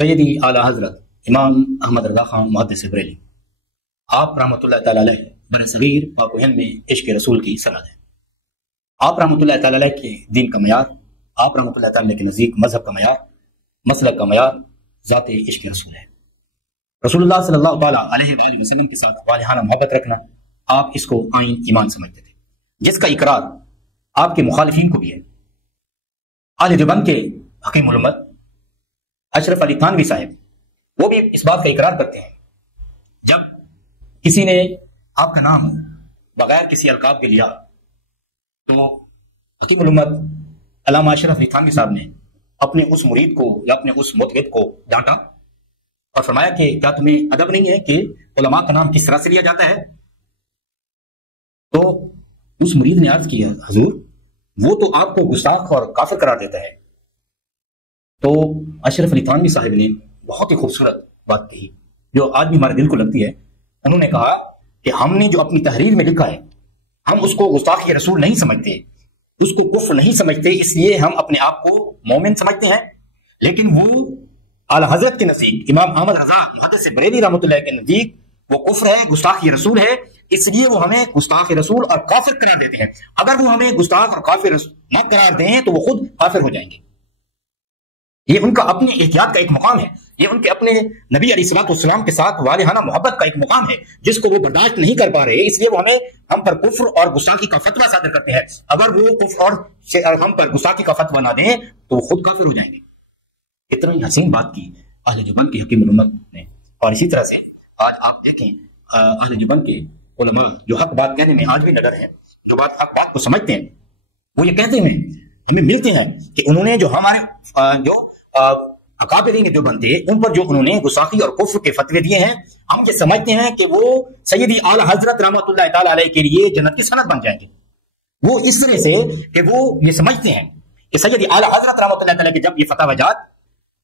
سیدی اعلیٰ حضرت امام احمد رضا خان محدث بریلی، آپ رحمۃ اللہ تعالی علیہ بر صغیر پاک و ہند میں عشق رسول کی سند ہے۔ آپ رحمۃ اللہ تعالی علیہ کے دین کا معیار، آپ رحمۃ اللہ تعالی علیہ کے نزدیک مذہب کا معیار، مسلک کا معیار ذات عشق رسول ہے۔ رسول اللہ صلی اللہ تعالیٰ علیہ وآلہ وسلم کے ساتھ والہانہ محبت رکھنا، آپ اس کو آئین ایمان سمجھتے تھے، جس کا اقرار آپ کے مخالفین کو بھی ہے۔ اہل دیوبند کے حکیم الامت اشرف علی تھانوی صاحب وہ بھی اس بات کا اقرار کرتے ہیں، جب کسی نے آپ کا نام بغیر کسی القاب کے لیا تو حکیم الامت علامہ اشرف علی تھانوی صاحب نے اپنے اس مرید کو یا اپنے اس متقد کو ڈانٹا اور فرمایا کہ کیا تمہیں ادب نہیں ہے کہ علماء کا نام کس طرح سے لیا جاتا ہے؟ تو اس مرید نے عرض کیا، حضور وہ تو آپ کو گستاخ اور کافر قرار دیتا ہے۔ تو اشرف علی تھانوی صاحب نے بہت ہی خوبصورت بات کہی جو آج بھی ہمارے دل کو لگتی ہے۔ انہوں نے کہا کہ ہم نے جو اپنی تحریر میں لکھا ہے ہم اس کو گستاخی رسول نہیں سمجھتے، اس کو کفر نہیں سمجھتے، اس لیے ہم اپنے آپ کو مومن سمجھتے ہیں، لیکن وہ اعلیٰ حضرت کے نزدیک امام احمد رضا محدث بریلی رحمۃ اللہ کے نزدیک وہ کفر ہے، گستاخی رسول ہے، اس لیے وہ ہمیں گستاخ رسول اور کافر قرار دیتے ہیں۔ اگر وہ ہمیں گستاخ اور کافر نہ قرار دیں تو وہ خود کافر ہو جائیں گے۔ یہ ان کا اپنی احتیاط کا ایک مقام ہے، یہ ان کے اپنے نبی علیہ الصلوۃ والسلام کے ساتھ والہانہ محبت کا ایک مقام ہے جس کو وہ برداشت نہیں کر پا رہے، اس لیے وہ ہم پر کفر اور گستاخی کا فتویٰ صادر کرتے ہیں۔ اگر وہ کفر اور ہم پر گستاخی کا فتویٰ نہ دیں تو وہ خود کافر ہو جائیں گے۔ اتنا ہی حسین بات کی اہل دیوبند کے حکیم الامت نے، اور اسی طرح سے آج آپ دیکھیں اہل دیوبند کے علماء جو حق بات کہنے میں آج بھی نڈر ہیں، جو حق بات کو سمجھتے ہیں، وہ یہ کہتے ہیں، ہمیں ملتے ہیں کہ انہوں نے جو ہمارے جو اکابرین دیوبند تھے ان پر جو انہوں نے گستاخی اور کفر کے فتوے دیے ہیں، ہم یہ سمجھتے ہیں کہ وہ سیدی اعلیٰ حضرت رحمۃ اللہ تعالی علیہ کے لیے جنت کی سند بن جائیں گے۔ وہ اس طرح سے کہ وہ یہ سمجھتے ہیں کہ سیدی اعلیٰ حضرت رحمۃ اللہ تعالی کے جب یہ فتویٰ جات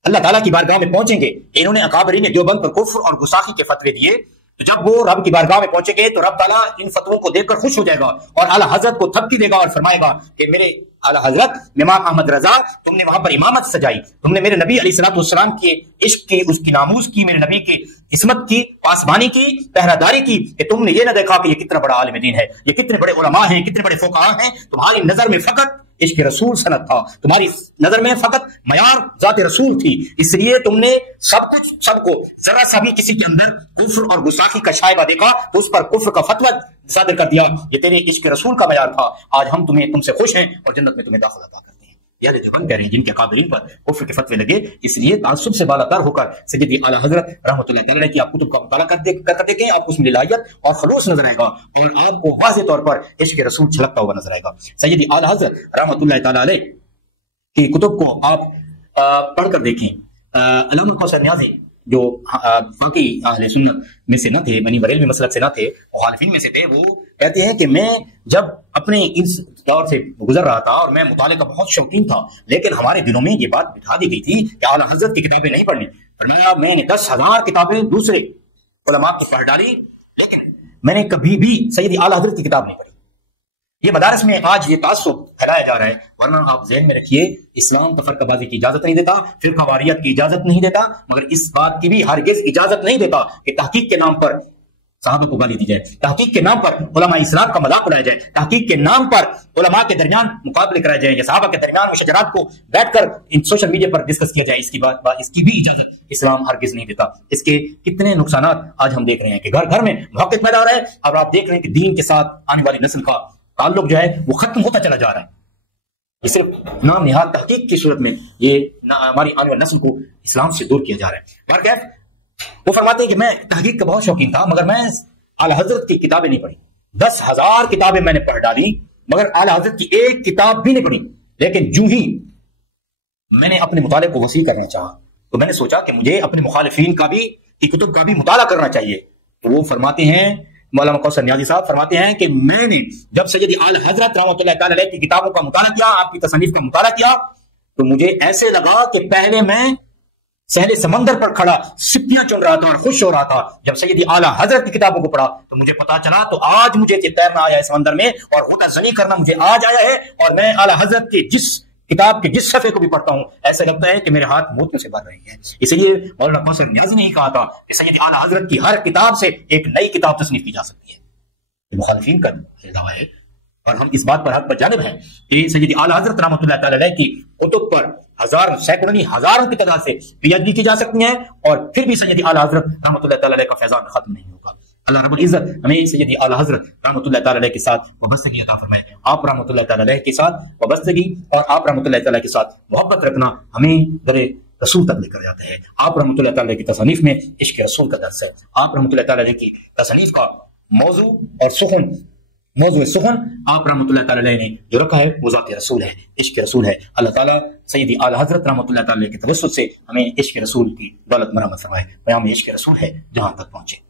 اللہ تعالیٰ کی بارگاہ میں پہنچیں گے، انہوں نے اکابرین دیوبند پر کفر اور گستاخی کے فتوے دیے، تو جب وہ رب کی بارگاہ میں پہنچیں گے تو رب تعالیٰ ان فتووں کو دیکھ کر خوش ہو جائے گا اور اعلیٰ حضرت کو تھپکی دے گا اور فرمائے گا کہ میرے اعلیٰ حضرت امام احمد رضا، تم نے وہاں پر امامت سجائی، تم نے میرے نبی علیہ الصلوۃ والسلام کے عشق کی، اس کی ناموس کی، میرے نبی کی عصمت کی، پاسبانی کی، پہرہ داری کی، کہ تم نے یہ نہ دیکھا کہ یہ کتنا بڑا عالم دین ہے، یہ کتنے بڑے علماء ہیں، کتنے بڑے فقہاء ہیں، تمہاری نظر میں فقط عشق رسول سند تھا، تمہاری نظر میں فقط معیار ذات رسول تھی، اس لیے تم نے سب کو ذرا سا بھی کسی کے اندر کفر اور گستاخی کا شائبہ دیکھا تو اس پر کفر کا فتویٰ صادر کر دیا، یہ تیرے عشق رسول کا معیار تھا، آج ہم تم سے خوش ہیں اور جنت میں تمہیں داخل عطا کرتے ہیں۔ یہ اہل دیوبند کہہ رہے ہیں جن کے اکابرین پر کفر کے فتوے لگے، اس لیے تعصب سے بالا تر ہو کر سیدی اعلیٰ حضرت رحمۃ اللہ تعالی کی آپ کتب کا مطالعہ کر دیکھیں، آپ کو اس میں لائیت اور خلوص نظر آئے گا اور آپ کو واضح طور پر عشق رسول چھلکتا ہوا نظر آئے گا۔ سیدی اعلیٰ حضرت رحمۃ اللہ تعالی علیہ کی کتب کو آپ پڑھ کر دیکھیں۔ علامہ کوثر نیازی جو باقی اہل سنت میں سے نہ تھے، بنی بریلوی مسلک سے نہ تھے، مخالفین میں سے تھے، وہ کہتے ہیں کہ میں جب اپنے اس دور سے گزر رہا تھا اور میں مطالعے کا بہت شوقین تھا، لیکن ہمارے دلوں میں یہ بات بٹھا دی گئی تھی کہ اعلیٰ حضرت کی کتابیں نہیں پڑھنی۔ فرمایا میں نے 10,000 کتابیں دوسرے علماء کی پڑھ ڈالی، لیکن میں نے کبھی بھی سیدی اعلیٰ حضرت کی کتاب نہیں پڑھی۔ یہ مدارس میں آج یہ تعصب پھیلایا جا رہا ہے، ورنہ آپ ذہن میں رکھیے اسلام تفرقہ بازی کی اجازت نہیں دیتا، فرقہ واریت کی اجازت نہیں دیتا، مگر اس بات کی بھی ہرگز اجازت نہیں دیتا کہ تحقیق کے نام پر صحابہ کو گالی دی جائے، تحقیق کے نام پر علماء اسلام کا مذاق اڑایا جائے، تحقیق کے نام پر علماء کے درمیان مقابلے کرائے جائیں یا صحابہ کے درمیان مشاجرات کو بیٹھ کر سوشل میڈیا پر ڈسکس کیا جائے، اس کی بھی اجازت اسلام ہرگز نہیں دیتا۔ اس کے کتنے نقصانات آج ہم دیکھ رہے ہیں کہ گھر گھر میں محقق پیدا ہو رہا ہے، اور آپ دیکھ رہے ہیں کہ دین کے ساتھ آنے والی نسل کا تعلق جو ہے وہ ختم ہوتا چلا جا رہا ہے۔ یہ صرف نام نہاد تحقیق کی صورت میں یہ ہماری آنے والی نسل کو اسلام سے دور کیا جا رہا ہے۔ برکیف وہ فرماتے ہیں کہ میں تحقیق کا بہت شوقین تھا، مگر میں اعلیٰ حضرت کی کتابیں نہیں پڑھی، 10,000 کتابیں میں نے پڑھ ڈالی، مگر اعلیٰ حضرت کی ایک کتاب بھی نہیں پڑھی۔ لیکن جو ہی میں نے اپنے مطالعے کو وسیع کرنا چاہا تو میں نے سوچا کہ مجھے اپنے مخالفین کی کتب کا بھی مطالعہ کرنا چاہیے۔ تو وہ فرماتے ہیں، مولانا کوثر نیازی صاحب فرماتے ہیں کہ میں نے جب سیدی اعلیٰ حضرت رحمۃ اللہ تعالی علیہ کی کتابوں کا مطالعہ کیا، آپ کی تصانیف کا مطالعہ کیا، تو مجھے ایسے لگا کہ پہلے میں سہل سمندر پر کھڑا سپیاں چن رہا تھا اور خوش ہو رہا تھا، جب سیدی اعلیٰ حضرت کی کتابوں کو پڑھا تو مجھے پتا چلا، تو آج مجھے تیرنا آیا ہے سمندر میں اور غوطہ زنی کرنا مجھے آج آیا ہے، اور میں اعلیٰ حضرت کے جس کتاب کے جس صفحے کو بھی پڑھتا ہوں ایسا لگتا ہے کہ میرے ہاتھ موتیوں سے بھر رہے ہیں۔ اس لیے مولانا کوثر نیازی نے ہی کہا تھا کہ سید اعلیٰ حضرت کی ہر کتاب سے ایک نئی کتاب تصنیف کی جا سکتی ہے۔ مخالفین کا دعویٰ ہے اور ہم اس بات پر حق پر جانب ہیں کہ سید اعلیٰ حضرت رحمۃ اللہ تعالی علیہ کی کتب پر ہزاروں سینکڑوں نہیں ہزاروں کی تعداد سے پی ایچ ڈی کی جا سکتی ہیں اور پھر بھی سید اعلیٰ حضرت رحمۃ اللہ تعالی علیہ کا فیضان ختم نہیں ہوگا۔ اللہ رب العزت ہمیں سید اعلیٰ حضرت رحمۃ اللہ تعالی علیہ کے ساتھ وابستگی عطا فرمائے۔ آپ رحمۃ اللہ تعالی علیہ کے ساتھ وابستگی اور آپ رحمۃ اللہ تعالی کے ساتھ محبت رکھنا ہمیں در رسول تک لے کر جاتا ہے۔ آپ رحمۃ اللہ تعالی کی تصانیف میں عشق رسول کا درس ہے۔ آپ رحمۃ اللہ تعالی علیہ کی تصانیف کا موضوع سخن آپ رحمۃ اللہ تعالی علیہ نے جو رکھا ہے وہ ذات رسول ہے، عشق رسول ہے۔ اللہ تعالیٰ سید اعلیٰ حضرت رحمۃ اللہ تعالی کے توسط سے ہمیں عشق رسول کی دولت مرحمت فرمائے۔ پیام عشق رسول ہے جہاں تک پہنچے۔